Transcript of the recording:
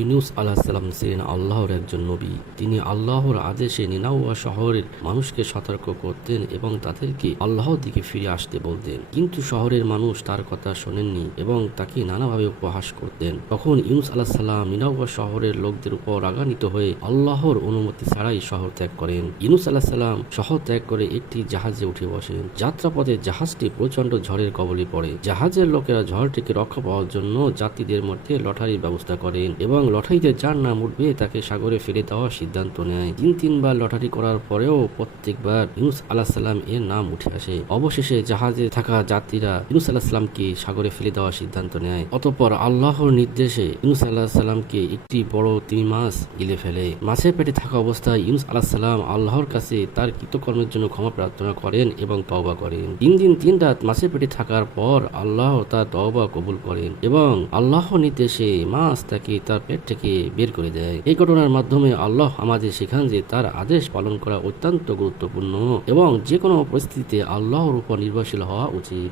ইউনূস আলাইহিস সালাম ছিলেন আল্লাহর একজন নবী। তিনি আল্লাহর আদেশে নিনাওয়া শহরের মানুষকে সতর্ক করতেন এবং তাদেরকে আল্লাহর দিকে ফিরে আসতে বলতেন। কিন্তু শহরের মানুষ তার কথা শোনেননি এবং তাকে নানাভাবে উপহাস করতেন। তখন ইউনূস আলাইহিস সালাম নিনাওয়া শহরের লোকদের উপর রাগান্বিত হয়ে আল্লাহর অনুমতি ছাড়াই শহর ত্যাগ করেন। ইউনূস আলাইহিস সালাম শহর ত্যাগ করে একটি জাহাজে উঠে বসেন। যাত্রাপথে জাহাজটি প্রচন্ড ঝড়ের কবলে পড়ে। জাহাজের লোকেরা ঝড় থেকে রক্ষা পাওয়ার জন্য যাত্রীদের মধ্যে লটারির ব্যবস্থা করেন এবং লটারিতে যার নাম উঠবে তাকে সাগরে ফেলে দেওয়ার সিদ্ধান্ত নেয়। তিনবার লটারি করার পরেও প্রত্যেকবার ইউনূস আলাইহিস সালাম এর নাম উঠে আসে। অবশেষে জাহাজে থাকা যাত্রীরা ইউনূস আলাইহিস সালামকে সাগরে ফেলে দেওয়ার সিদ্ধান্ত নেয়। অতঃপর আল্লাহর নির্দেশে ইউনূস আলাইহিস সালামকে একটি বড় তিমি মাছ গিলে ফেলে। মাছের পেটে থাকা অবস্থায় ইউনূস আলাইহিস সালাম আল্লাহর কাছে তার কৃতকর্মের জন্য ক্ষমা প্রার্থনা করেন এবং তওবা করেন। 3 দিন 3 রাত মাছের পেটে থাকার পর আল্লাহ তার তওবা কবুল করেন এবং আল্লাহর নির্দেশে মাছ তাকে তার পেট থেকে বের করে দেয়। এই ঘটনার মাধ্যমে আল্লাহ আমাদের শেখান যে তার আদেশ পালন করা অত্যন্ত গুরুত্বপূর্ণ এবং যে কোনো পরিস্থিতিতে আল্লাহর উপর নির্ভরশীল হওয়া উচিত।